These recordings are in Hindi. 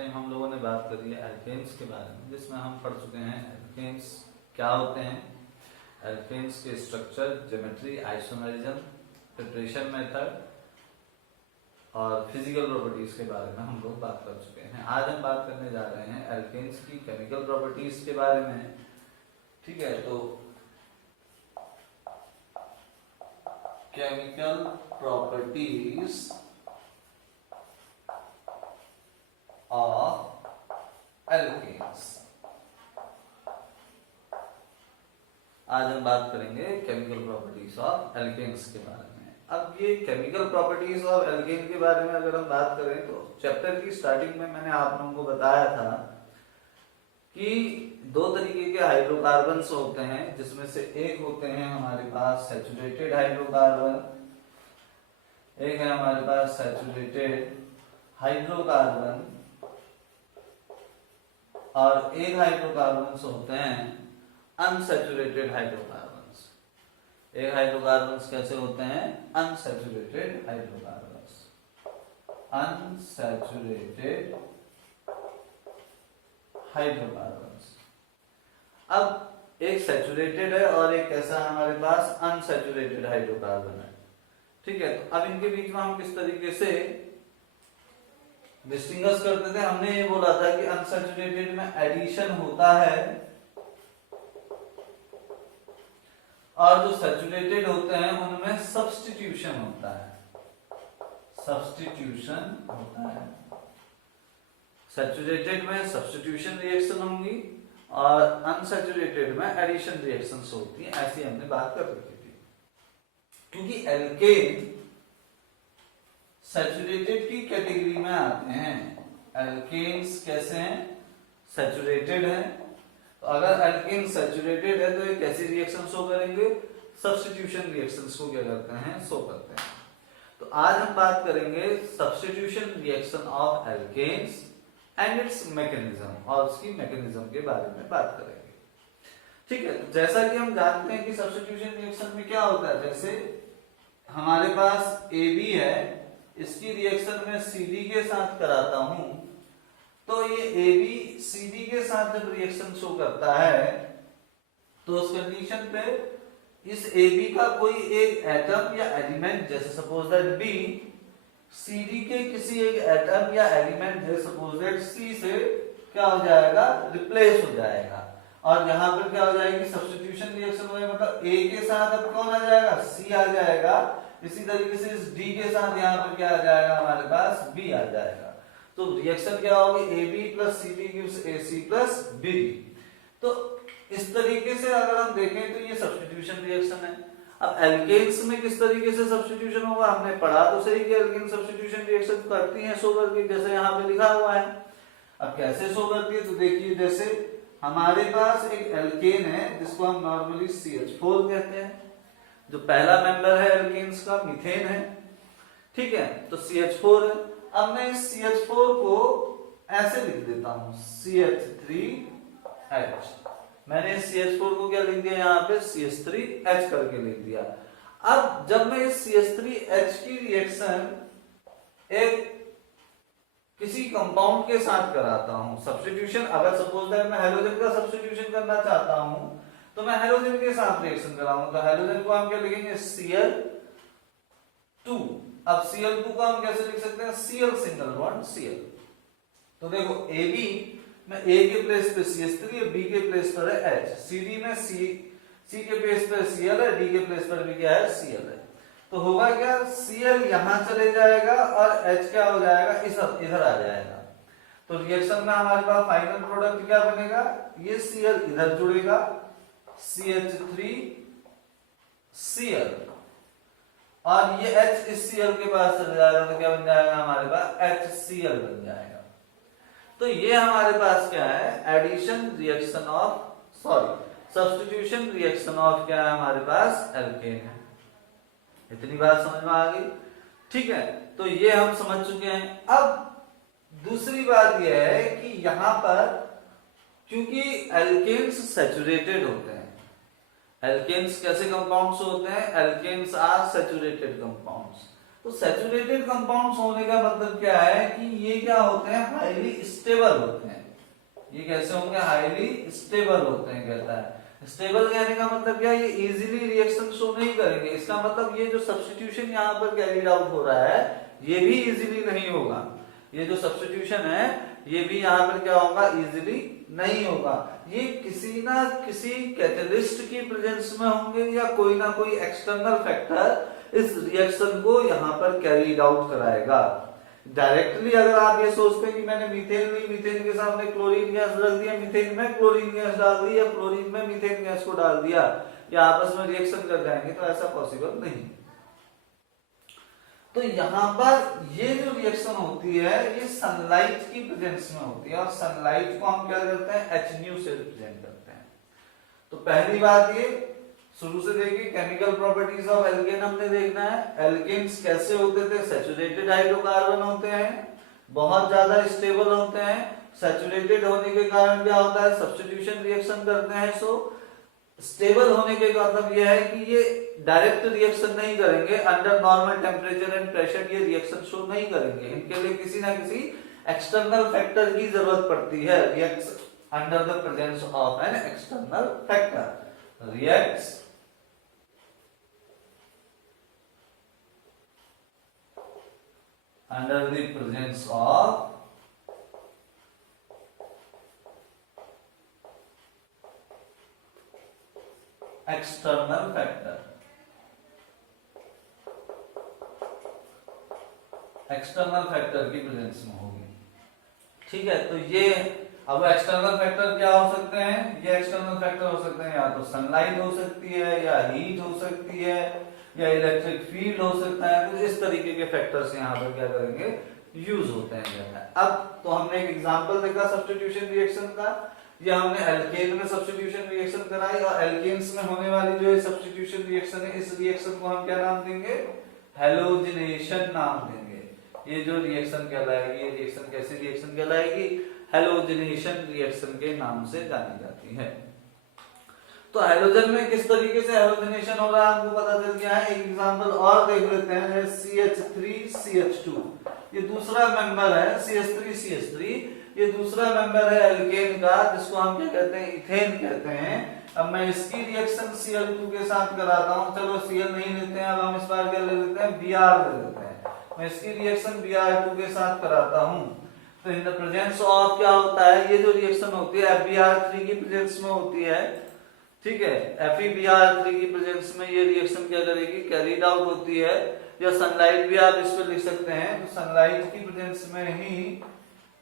टाइम हम लोगों ने बात करी है एल्केन्स के बारे में, जिसमें हम पढ़ चुके हैं एल्केन्स क्या होते हैं, एल्केन्स के structure, geometry, isomerism, preparation method और फिजिकल प्रॉपर्टीज के बारे में हम लोग बात कर चुके हैं। आज हम बात करने जा रहे हैं एल्केन्स की केमिकल प्रॉपर्टीज के बारे में। ठीक है, तो केमिकल प्रॉपर्टीज ऑफ एल्केन्स। आज हम बात करेंगे केमिकल प्रॉपर्टीज ऑफ एल्केन्स के बारे में। अब ये केमिकल प्रॉपर्टीज ऑफ एल्केन के बारे में अगर हम बात करें तो चैप्टर की स्टार्टिंग में मैंने आप लोगों को बताया था कि दो तरीके के हाइड्रोकार्बन्स होते हैं, जिसमें से एक होते हैं हमारे पास सैचुरेटेड हाइड्रोकार्बन, एक है हमारे पास सैचुरेटेड हाइड्रोकार्बन, और एक हाइड्रोकार्बन्स होते हैं अनसैचुरेटेड हाइड्रोकार्बन्स। एक हाइड्रोकार्बन्स कैसे होते हैं? Unsaturated hydrocarbons, unsaturated hydrocarbons. अब एक सैचुरेटेड है और एक कैसा हमारे पास अनसैचुरेटेड हाइड्रोकार्बन है। ठीक है, तो अब इनके बीच में हम किस तरीके से डिस्टिंग्विश करते थे? हमने ये बोला था कि अनसैचुरेटेड में एडिशन होता है और जो सैचुरेटेड होते हैं उनमें सब्स्टिट्यूशन होता है, सब्स्टिट्यूशन होता है। सैचुरेटेड में सब्स्टिट्यूशन रिएक्शन होंगी और अनसैचुरेटेड में एडिशन रिएक्शंस होती हैं, ऐसी हमने बात कर रखी थी। क्योंकि एल्केन सैचुरेटेड की कैटेगरी में आते हैं। एल्केन्स कैसे हैं? सैचुरेटेड हैं। तो अगर एल्केन सैचुरेटेड है तो ये कैसी रिएक्शन शो करेंगे? सब्स्टिट्यूशन रिएक्शंस को क्या करते हैं? शो करते हैं। तो आज हम बात करेंगे substitution reaction of alkanes and its mechanism, और उसकी मैकेनिज्म के बारे में बात करेंगे। ठीक है, जैसा कि हम जानते हैं कि सब्स्टिट्यूशन रिएक्शन में क्या होता है, जैसे हमारे पास AB है, इसकी रिएक्शन में CD के साथ कराता हूं, तो ये AB CD के साथ जब रिएक्शन शो करता है तो उस कंडीशन पे इस AB का कोई एक एटम या एलिमेंट, जैसे सपोज दैट B CD के किसी एक एटम या एलिमेंट जैसे सपोज दैट C से क्या हो जाएगा? रिप्लेस हो जाएगा। और यहाँ पर क्या हो जाएगी? सब्स्टिट्यूशन रिएक्शन हो जाएगा, मतलब A के साथ अब कौन आ जाएगा? C आ जाएगा। इसी तरीके से इस D के साथ यहाँ पर क्या आ जाएगा? हमारे पास B आ जाएगा। तो रिएक्शन क्या होगी? AB plus CD gives AC plus BD। तो इस तरीके से अगर हम देखें तो ये सब्स्टिट्यूशन रिएक्शन है। अब एल्केन्स में किस तरीके से सब्स्टिट्यूशन होगा? हमने पढ़ा तो सही कि एल्केन सब्स्टिट्यूशन रिएक्शन करती हैं शो करके, जैसे यहाँ पे लिखा हुआ है। अब कैसे शो करती है? तो देखिए, जैसे हमारे पास एक एल्केन है जिसको हम नॉर्मली CH4 कहते हैं, जो पहला मेंबर है एल्केन्स का, मीथेन है। ठीक है, तो CH4 है। अब मैं इस CH4 को ऐसे लिख देता हूं, CH3H। मैंने इस CH4 को क्या लिख दिया? यहाँ पे CH3H करके लिख दिया। अब जब मैं इस CH3H की रिएक्शन एक किसी कंपाउंड के साथ कराता हूं, सब्स्टिट्यूशन, अगर सपोज दैट मैं हेलोजन का सब्स्टिट्यूशन करना चाहता हूं तो मैं हेलोजन के साथ रिएक्शन कराऊंगा, तो हेलोजन को हम क्या लिखेंगे? Cl2। अब Cl2 को हम कैसे लिख सकते हैं? Cl single bond Cl। तो देखो AB में A के प्लेस पे CH3 है, B के प्लेस पर है H, CD में C के प्लेस पर Cl है, D के प्लेस पर भी क्या है? Cl है। तो होगा क्या? Cl यहां चले जाएगा और H क्या हो जाएगा? इधर आ जाएगा। तो रिएक्शन में हमारे पास फाइनल प्रोडक्ट क्या बनेगा? ये Cl इधर जुड़ेगा, CH3 Cl, और ये H इस Cl के पास चले जाएगा, तो क्या बन जाएगा? हमारे पास HCl बन जाएगा। तो ये हमारे पास क्या है? Addition reaction of substitution reaction of क्या है? हमारे पास एल्केन है। इतनी बात समझ में आ गई? ठीक है, तो ये हम समझ चुके हैं। अब दूसरी बात यह है कि यहां पर क्योंकि एल्केन्स सैचुरेटेड होते हैं, एल्केन्स कैसे कंपाउंड्स होते हैं? Alkanes are saturated compounds. तो सैचुरेटेड कंपाउंड्स होने का मतलब क्या है कि ये क्या होते हैं, हाईली स्टेबल होते हैं। ये कैसे होंगे, हाईली स्टेबल होते हैं। कहता है स्टेबल कहने का मतलब क्या, ये इजीली रिएक्शन शो नहीं करेंगे। इसका मतलब ये जो सब्स्टिट्यूशन यहाँ पर कैरीड आउट हो रहा है ये भी इजीली नहीं होगा। ये जो सब्स्टिट्यूशन है ये भी यहाँ पर क्या होगा, इजीली नहीं होगा। ये किसी ना किसी कैटलिस्ट की प्रेजेंस में होंगे या कोई ना कोई एक्सटर्नल फैक्टर इस रिएक्शन को यहाँ पर कैरीड आउट कराएगा। डायरेक्टली अगर आप ये सोचते हैं कि मैंने मीथेन ली, मीथेन के सामने क्लोरीन गैस रख दिया, मीथेन में क्लोरीन गैस डाल दी या क्लोरीन में मीथेन गैस को डाल दिया या आपस में रिएक्शन कर जाएंगे, तो ऐसा पॉसिबल नहीं। तो यहाँ पर ये जो रिएक्शन होती है ये सनलाइट की प्रेजेंस में होती है और सनलाइट को हम क्या करते हैं, HNu से रिप्रेजेंट करते हैं। तो पहली बात ये शुरू से देखिए, केमिकल प्रॉपर्टीज ऑफ एल्केन हमने देखना है। एल्केन्स कैसे होते थे, सैचुरेटेड हाइड्रोकार्बन होते हैं, बहुत ज्यादा स्टेबल होते हैं। सैचुरेटेड होने के कारण क्या होता है, सब्स्टिट्यूशन रिएक्शन करते हैं। सो स्टेबल होने के मतलब यह है कि ये डायरेक्ट रिएक्शन नहीं करेंगे, under normal temperature and pressure ये रिएक्शन शो नहीं करेंगे। इनके लिए किसी ना किसी एक्सटर्नल फैक्टर की जरूरत पड़ती है। Reacts under the presence of an external factor, reacts under the presence of external factor। External factor की प्रेजेंस में होगी, ठीक है। तो ये अब एक्सटर्नल फैक्टर क्या हो सकते हैं, ये एक्सटर्नल फैक्टर हो सकते हैं या तो सनलाइट हो सकती है या हीट हो सकती है या इलेक्ट्रिक फील्ड हो सकता है। कुछ इस तरीके के फैक्टर्स यहाँ पर क्या करेंगे, यूज होते हैं। अब तो हमने एक एग्जांपल देखा सब्स्टिट्यूशन रिएक्शन का, ये हमने एल्केन में सब्स्टिट्यूशन रिएक्शन कराई और एल्केन्स में होने वाली जो ये सब्स्टिट्यूशन रिएक्शन है इस रिएक्शन को हम क्या नाम देंगे, हैलोजिनेशन नाम देंगे। ये जो रिएक्शन कहलाएगी, ये रिएक्शन कैसी रिएक्शन कहलाएगी, हैलोजिनेशन रिएक्शन के नाम से जानी जाती है। तो हाइड्रोजन में किस तरीके से हाइड्रोजनेशन हो रहा है हमको पता चल गया है। एक एग्जांपल और देख लेते हैं, CH3CH2 ये दूसरा मेंबर है, CH3CH3 ये दूसरा मेंबर है एल्केन का, जिसको हम क्या कहते हैं, इथेन कहते हैं। अब मैं इसकी रिएक्शन Cl2 के साथ कराता हूं, चलो Cl नहीं लेते हैं, अब हम इस बार क्या ले लेते हैं, Br ले लेते हैं। मैं इसकी रिएक्शन Br2 के साथ कराता हूं तो इन द प्रेजेंस ऑफ क्या होता है, ये जो रिएक्शन होती है FbR3 की प्रेजेंस में होती है, ठीक है। FeBr3 की प्रेजेंस में ये रिएक्शन क्या करेगी, कैरीड आउट होती है। या सनलाइट भी आप इस पर लिख सकते हैं, तो सनलाइट की प्रेजेंस में ही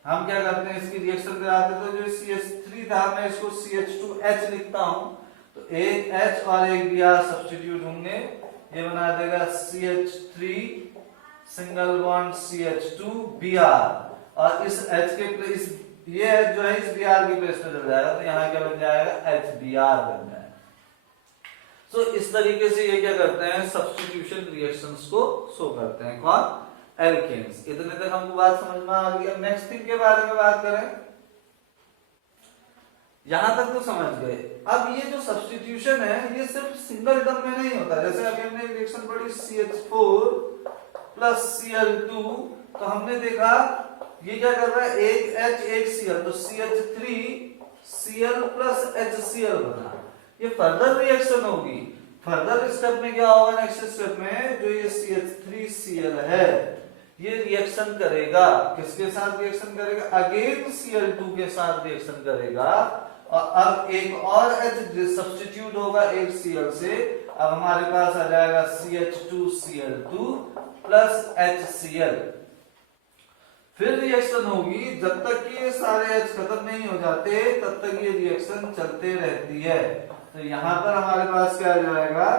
हम क्या करते हैं, इसकी रिएक्शन कराते हैं। तो जो CH3 था मैं इसको CH2H लिखता हूं, तो एक H और एक Br सब्स्टिट्यूट होंगे, ये बना देगा CH3 single bond CH2 Br और इस H के इस ये जो है इस Br के प्लेस पे चल जाएगा, तो यहाँ क्या बन जाएगा, HBr बन जाएगा। सो इस तरीके से ये क्या करते हैं, सब्स्टिट्यूशन रिएक्शंस को शो करते हैं। कौन, एल्केन्स। इतने तक हमको बात समझ में आ गई। अब नेक्स्ट थिंग के बारे में बात करें, यहां तक तो समझ गए। अब ये जो सब्स्टिट्यूशन है ये सिर्फ सिंगल टर्म में नहीं होता। जैसे अभी हमने रिएक्शन पढ़ी CH4 प्लस Cl2, तो हमने देखा ये क्या कर रहा है, एक H एक Cl, तो CH3Cl प्लस HCl बना। ये फर्दर रिएक्शन होगी। फर्दर स्टेप में क्या होगा, नेक्स्ट स्टेप में जो ये CH3Cl है ये रिएक्शन करेगा, किसके साथ रिएक्शन करेगा, अगेन Cl2 के साथ रिएक्शन करेगा। और अब एक और H सब्स्टिट्यूट होगा एक Cl से, अब हमारे पास आ जाएगा CH2Cl2 प्लस HCl। फिर रिएक्शन होगी, जब तक कि ये सारे H खत्म नहीं हो जाते तब तक ये रिएक्शन चलते रहती है। तो यहाँ पर हमारे पास क्या आ जाएगा,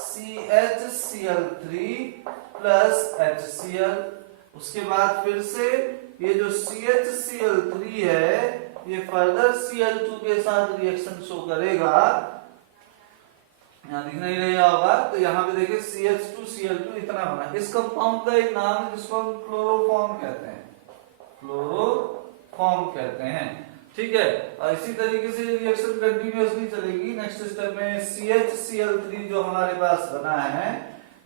CHCl3 प्लस HCl। उसके बाद फिर से ये जो CHCl3 है ये फर्दर Cl2 के साथ रिएक्शन शो करेगा, यहाँ दिख नहीं रहा होगा, तो यहाँ पे देखिए CH2Cl2 इतना बना। इस कंपाउंड का एक नाम है जिसको हम क्लोरोफॉर्म कहते हैं, क्लोरोफॉर्म कहते हैं, ठीक है। और इसी तरीके से रिएक्शन कंटिन्यूअसली चलेगी। नेक्स्ट स्टेप में CHCl3 जो हमारे पास बना है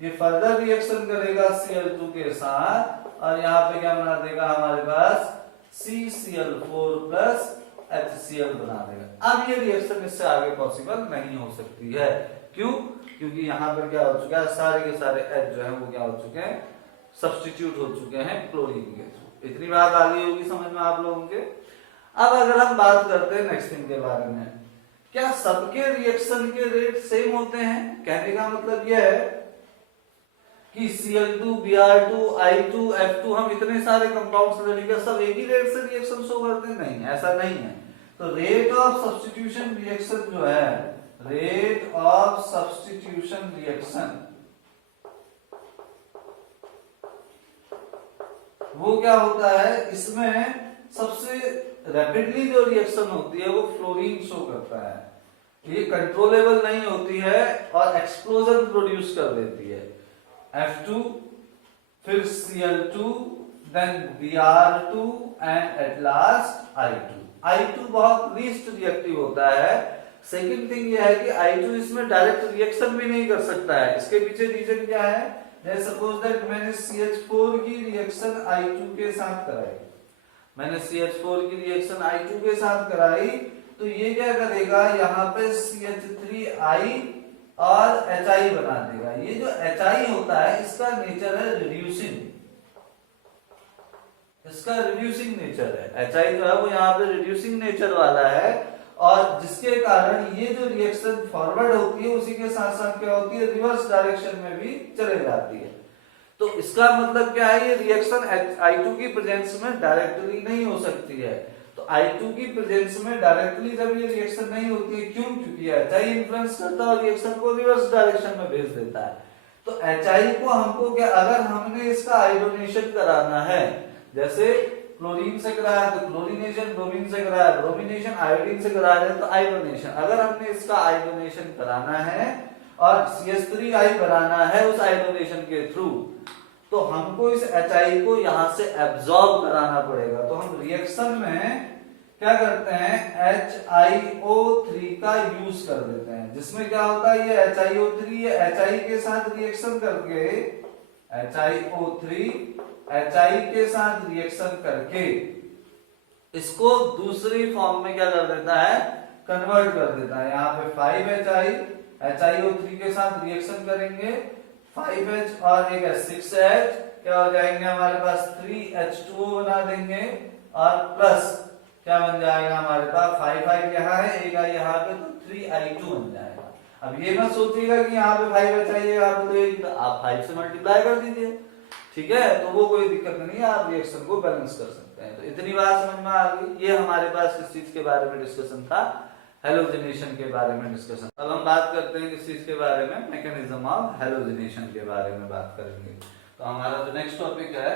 ये फर्दर रिएक्शन करेगा Cl2 के साथ और यहाँ पे क्या बना देगा हमारे पास CCl4 प्लस HCl बना देगा। अब ये रिएक्शन इससे आगे पॉसिबल नहीं हो सकती है। क्यों? क्योंकि यहाँ पर क्या हो चुका है, सारे के सारे H जो है वो क्या हो चुके हैं, सब्स्टिट्यूट हो चुके हैं क्लोरीन के थ्रू। इतनी बात आ गई होगी समझ में आप लोगों के। अब अगर हम बात करते हैं नेक्स्ट थिंग के बारे में, क्या सबके रिएक्शन के रेट सेम होते हैं? कहने का मतलब यह है कि Cl2, Br2, I2, F2 हम इतने सारे कंपाउंड्स लेकर सब एक ही रेट से रिएक्शन शो करते हैं? नहीं, ऐसा नहीं है। तो रेट ऑफ सब्स्टिट्यूशन रिएक्शन जो है, रेट ऑफ सब्स्टिट्यूशन रिएक्शन वो क्या होता है, इसमें सबसे रैपिडली जो रिएक्शन होती है वो फ्लोरीन शो करता है। ये कंट्रोलेबल नहीं होती है और एक्सप्लोजन प्रोड्यूस कर देती है। F2, फिर Cl2, then Br2 and at last I2। I2 बहुत लीस्ट रिएक्टिव होता है। सेकेंड थिंग यह है कि I2 इसमें डायरेक्ट रिएक्शन भी नहीं कर सकता है। इसके पीछे रीजन क्या है? जैसे सपोज दैट मैंने CH4 की रिएक्शन I2 के साथ कराई, मैंने CH4 की रिएक्शन I2 के साथ कराई, तो ये क्या करेगा, यहाँ पे CH3I और HI बना देगा। ये जो HI होता है इसका नेचर है रिड्यूसिंग, इसका रिड्यूसिंग नेचर है। HI जो है वो यहाँ पे रिड्यूसिंग नेचर वाला है और जिसके कारण ये जो रिएक्शन फॉरवर्ड होती है उसी के साथ साथ क्या होती है, रिवर्स डायरेक्शन में भी चले जाती है। तो इसका मतलब क्या है, ये रिएक्शन I2 की प्रेजेंस में डायरेक्टली नहीं हो सकती है। तो I2 की प्रेजेंस में डायरेक्टली जब ये रिएक्शन नहीं होती है, क्यों? क्योंकि HI इन्फ्लुएंस करता है और रिएक्शन को रिवर्स डायरेक्शन में भेज देता है। तो HI को हमको क्या, अगर हमने इसका आयोडीनेशन कराना है, जैसे क्लोरीन से कराया तो क्लोरीनेशन, ब्रोमीन से कराया ब्रोमीनेशन, आयोडीन से करा रहे हैं तो आयोडीनेशन। अगर हमने इसका आयोडीनेशन कराना है और CH3I बनाना है उस आयोडीनेशन के थ्रू, तो हमको इस HI को यहां से एब्जॉर्ब कराना पड़ेगा। तो हम रिएक्शन में क्या करते हैं, HiO3 का यूज कर देते हैं, जिसमें क्या होता है, ये HiO3 ये HI के साथ रिएक्शन करके, HiO3 HI के साथ रिएक्शन करके इसको दूसरी फॉर्म में क्या कर देता है, कन्वर्ट कर देता है। यहाँ पे 5HI HiO3 के साथ रिएक्शन करेंगे, 5H और एक 6H क्या हो जाएंगे हमारे पास, 3H2O बना देंगे और प्लस क्या बन जाएगा हमारे पास, 5 यहाँ है, एक आई यहाँ पे, तो 3I2 बन जाएगा। अब ये मत सोचिएगा कि यहाँ पे 5HI है, यहाँ पे तो एक, आप 5 से मल्टीप्लाई कर दीजिए, ठीक है, तो वो कोई दिक्कत नहीं है, आप रिएक्शन को बैलेंस कर सकते हैं। तो इतनी बात समझ में आ गई। ये हमारे पास इस चीज के बारे में डिस्कशन था, हेलोजिनेशन के बारे में डिस्कशन। अब हम बात करते हैं किस चीज के बारे में, मैकेनिज्म ऑफ हेलोजिनेशन के बारे में बात करेंगे। तो हमारा जो नेक्स्ट टॉपिक है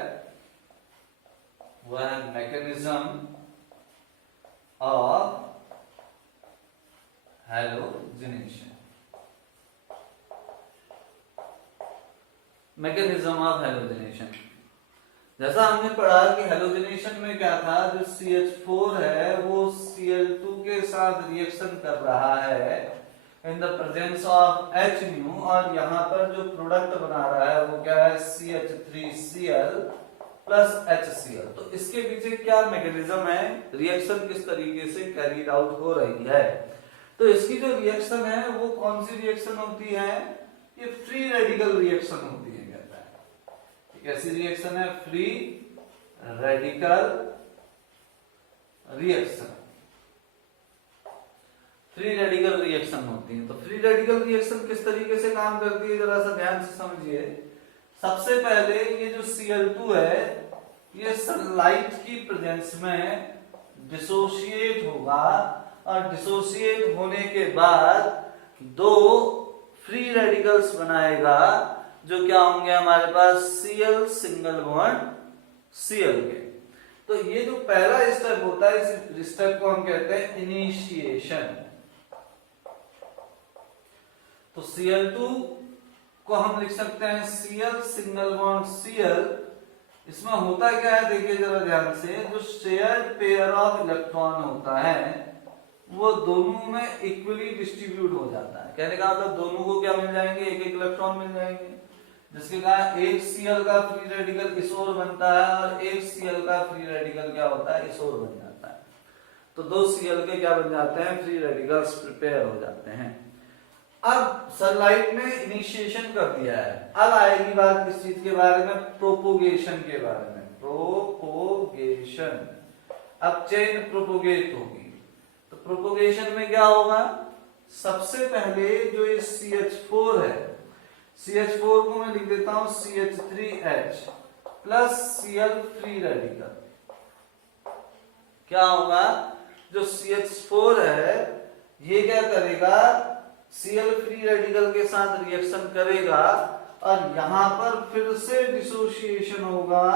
वह है mechanism of halogenation. Mechanism of halogenation, जैसा हमने पढ़ा कि हेलोजिनेशन में क्या था, जो CH4 है वो Cl2 के साथ रिएक्शन कर रहा है in the presence of H और यहाँ पर जो प्रोडक्ट बना रहा है वो क्या है, CH3Cl प्लस HCl। तो इसके पीछे क्या मैकेनिज्म है, रिएक्शन किस तरीके से कैरीड आउट हो रही है। तो इसकी जो रिएक्शन है वो कौन सी रिएक्शन होती है, ये फ्री रेडिकल रिएक्शन होती है। कैसी रिएक्शन है, free radical reaction, free radical reaction होती है। तो फ्री रेडिकल रिएक्शन किस तरीके से काम करती है, जरा सा ध्यान से समझिए। सबसे पहले ये जो Cl2 है ये सनलाइट की प्रेजेंस में डिसोशिएट होगा और डिसोशिएट होने के बाद दो फ्री रेडिकल्स बनाएगा जो क्या होंगे हमारे पास, Cl सिंगल बॉन्ड Cl के। तो ये जो पहला स्टेप होता है इस स्टेप को हम कहते हैं इनिशिएशन। तो Cl2 को हम लिख सकते हैं Cl सिंगल बॉन्ड Cl। इसमें होता क्या है देखिए जरा ध्यान से, जो शेयर्ड पेयर ऑफ इलेक्ट्रॉन होता है वो दोनों में इक्वली डिस्ट्रीब्यूट हो जाता है। कहने का मतलब दोनों को क्या मिल जाएंगे, एक एक इलेक्ट्रॉन मिल जाएंगे। जिसके कारण एक Cl का फ्री रेडिकल इस ओर बनता है और एक Cl का फ्री रेडिकल क्या होता है, इस ओर बन जाता है। तो दो Cl के क्या बन जाते हैं, फ्री रेडिकल्स प्रिपेयर हो जाते हैं। अब सनलाइट ने इनिशिएशन कर दिया है, अब आएगी बात किस चीज के बारे में, प्रोपोगेशन के बारे में। प्रोपोगेशन, अब चेन प्रोपोगेट होगी, तो प्रोपोगेशन में क्या होगा, सबसे पहले जो ये CH4 है, CH4 को मैं लिख देता हूं CH3H plus Cl free radical. क्या होगा, जो CH4 है ये क्या करेगा, Cl फ्री रेडिकल के साथ रिएक्शन करेगा और यहां पर फिर से डिसोसिएशन होगा,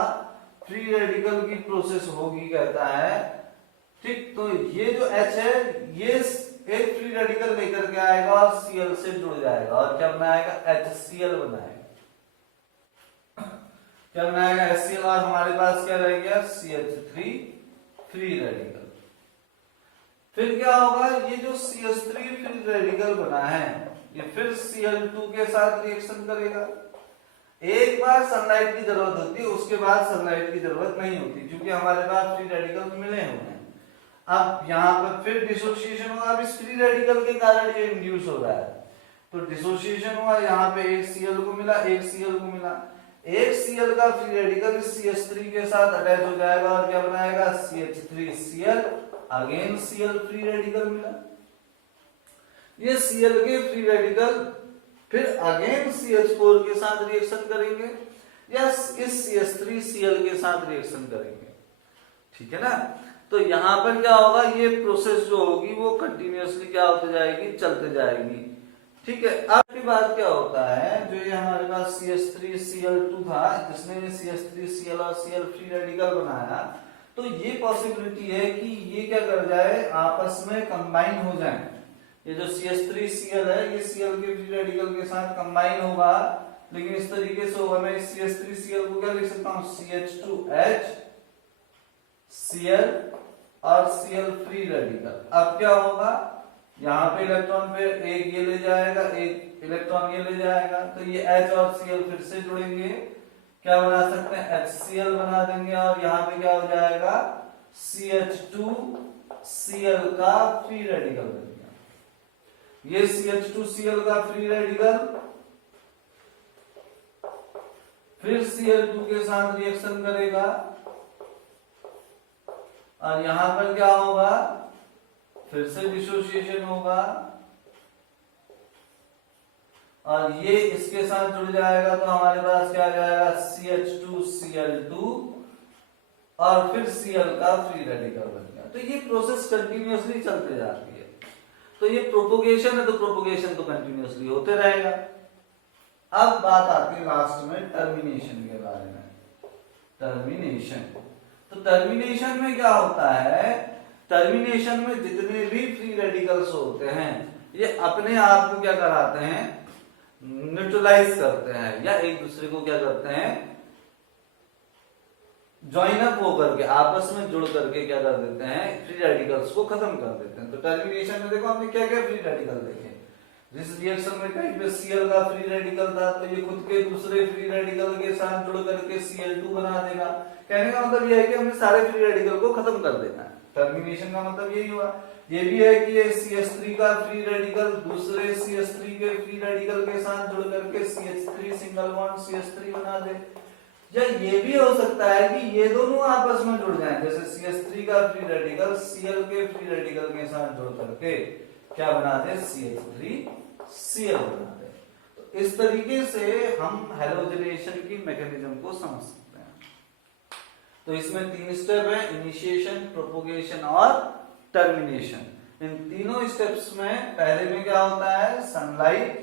फ्री रेडिकल की प्रोसेस होगी कहता है। ठीक, तो ये जो H है ये एक फ्री रेडिकल लेकर के आएगा और Cl से जुड़ जाएगा और क्या बनाएगा, HCl बनाएगा। क्या बनाएगा, HCl, और हमारे पास क्या रह गया, CH3 फ्री रेडिकल। फिर क्या होगा, ये जो CH3 फ्री रेडिकल बना है ये फिर Cl2 के साथ रिएक्शन करेगा। एक बार सनलाइट की जरूरत होती है, उसके बाद सनलाइट की जरूरत नहीं होती, क्योंकि हमारे पास फ्री रेडिकल मिले हुए हैं। अब यहाँ पर फिर डिसोसिएशन होगा, अब इस फ्री रेडिकल के कारण ये इंड्यूस हो रहा है, तो डिसोसिएशन हुआ, यहाँ पे एक Cl को मिला, एक Cl को मिला, एक Cl का फ्री रेडिकल इस CH3 के साथ अटैच हो जाएगा और क्या बनाएगा, CH3Cl, again Cl free radical मिला। ये Cl के फ्री रेडिकल फिर अगेन CH4 के साथ रिएक्शन करेंगे या इस CH3Cl के साथ रिएक्शन करेंगे, ठीक है ना। तो यहाँ पर क्या होगा, ये प्रोसेस जो होगी वो कंटिन्यूअसली क्या होती जाएगी, चलते जाएगी, ठीक है। अब की बात क्या होता है, जो ये हमारे पास CH3Cl2 था, जिसने ये CH3Cl और Cl फ्री रेडिकल बनाया, तो ये पॉसिबिलिटी है कि ये क्या कर जाए, आपस में कंबाइन हो जाए। ये जो CH3Cl है ये Cl के फ्री रेडिकल के साथ कंबाइन होगा, लेकिन इस तरीके से होगा, मैं इस CH3Cl को क्या लिख सकता हूँ, CH2H Cl और Cl फ्री रेडिकल। अब क्या होगा, यहाँ पे इलेक्ट्रॉन पे एक ये ले जाएगा, एक इलेक्ट्रॉन ये ले जाएगा, तो ये H और Cl फिर से जुड़ेंगे, क्या बना सकते हैं, HCl बना देंगे और यहाँ पे क्या हो जाएगा, CH2Cl का फ्री रेडिकल बन गया। ये CH2Cl का फ्री रेडिकल फिर Cl2 के साथ रिएक्शन करेगा और यहां पर क्या होगा, फिर से डिसोसिएशन होगा और ये इसके साथ जुड़ जाएगा, तो हमारे पास क्या आ जाएगा, CH2Cl2 और फिर Cl का फ्री रेडिकल बन गया। तो ये प्रोसेस कंटिन्यूअसली चलते जाती है। तो ये प्रोपोगेशन है, तो प्रोपोगेशन तो कंटिन्यूअसली होते रहेगा। अब बात आती है लास्ट में टर्मिनेशन के बारे में। टर्मिनेशन, तो टर्मिनेशन में क्या होता है, टर्मिनेशन में जितने भी फ्री रेडिकल्स होते हैं ये अपने आप को क्या कराते हैं, न्यूट्रलाइज करते हैं, या एक दूसरे को क्या करते हैं, ज्वाइन अप होकर के आपस में जुड़ करके क्या कर देते हैं, फ्री रेडिकल्स को खत्म कर देते हैं। तो टर्मिनेशन में देखो हमने क्या क्या फ्री रेडिकल देखे, जिस रिएक्शन में टाइप में Cl का फ्री रेडिकल था, तो ये खुद के दूसरे फ्री रेडिकल के साथ जुड़ करके Cl2 बना देगा। कहने का मतलब ये है कि हमने सारे फ्री रेडिकल को खत्म कर देना है। टर्मिनेशन का मतलब यही हुआ। ये भी है कि ये CH3 का फ्री रेडिकल दूसरे CH3 के फ्री रेडिकल के साथ जुड़ करके CH3 सिंगल बॉन्ड CH3 बना दे, या ये भी हो सकता है कि ये दोनों आपस में जुड़ जाएं, जैसे CH3 का फ्री रेडिकल Cl के फ्री रेडिकल के साथ जुड़ करके क्या बना दे, CH3Cl बना दे। तो इस तरीके से हम हैलोजनेशन की मैकेनिज्म को समझ सकते हैं। तो इसमें 3 स्टेप है, इनिशिएशन, प्रोपोगेशन और टर्मिनेशन। इन तीनों स्टेप्स में पहले में क्या होता है, सनलाइट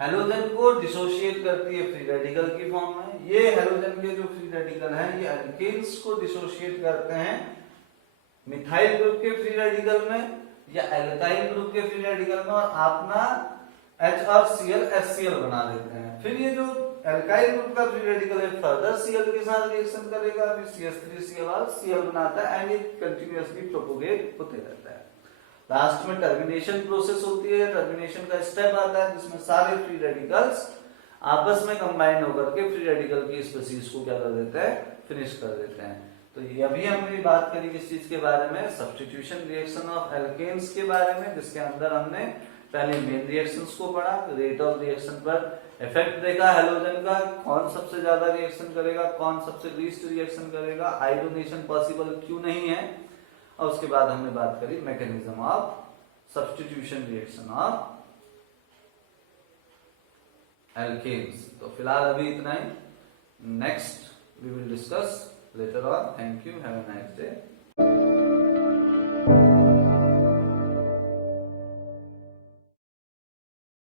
हैलोजन को डिसोशिएट करती है फ्री रेडिकल की फॉर्म में। ये हैलोजन के जो फ्री रेडिकल हैं ये अल्केन्स को डिसोशिएट करते हैं मिथाइल ग्रुप के फ्री रेडिकल में या एल्काइल ग्रुप के फ्री रेडिकल में, और अपना H और Cl HCl बना देते हैं। फिर ये जो एल्काइल ग्रुप का फ्री रेडिकल है फर्दर Cl के साथ रिएक्शन करेगा, फिर CH3Cl और Cl बनाता है एंड ये कंटिन्यूअसली प्रोपोगेट होते रहता है। लास्ट में टर्मिनेशन प्रोसेस होती है। टर्मिनेशन का स्टेप आता है जिसमें सारे फ्री रेडिकल्स आपस में कंबाइन होकर के फ्री रेडिकल की स्पीसीज को क्या कर देते हैं, फिनिश कर देते हैं। तो ये अभी हमने बात करी किस चीज के बारे में, सब्स्टिट्यूशन रिएक्शन ऑफ एल्केन्स के बारे में, जिसके अंदर हमने पहले मेन रिएक्शंस को पढ़ा, रेट ऑफ रिएक्शन पर इफेक्ट देखा हैलोजन का, कौन सबसे ज्यादा रिएक्शन करेगा, कौन सबसे लीस्ट रिएक्शन करेगा, आयोडीनेशन पॉसिबल क्यों नहीं है, और उसके बाद हमने बात करी mechanism of substitution reaction of alkanes. तो फिलहाल अभी इतना ही, next we will discuss later on. Thank you. Have a nice day.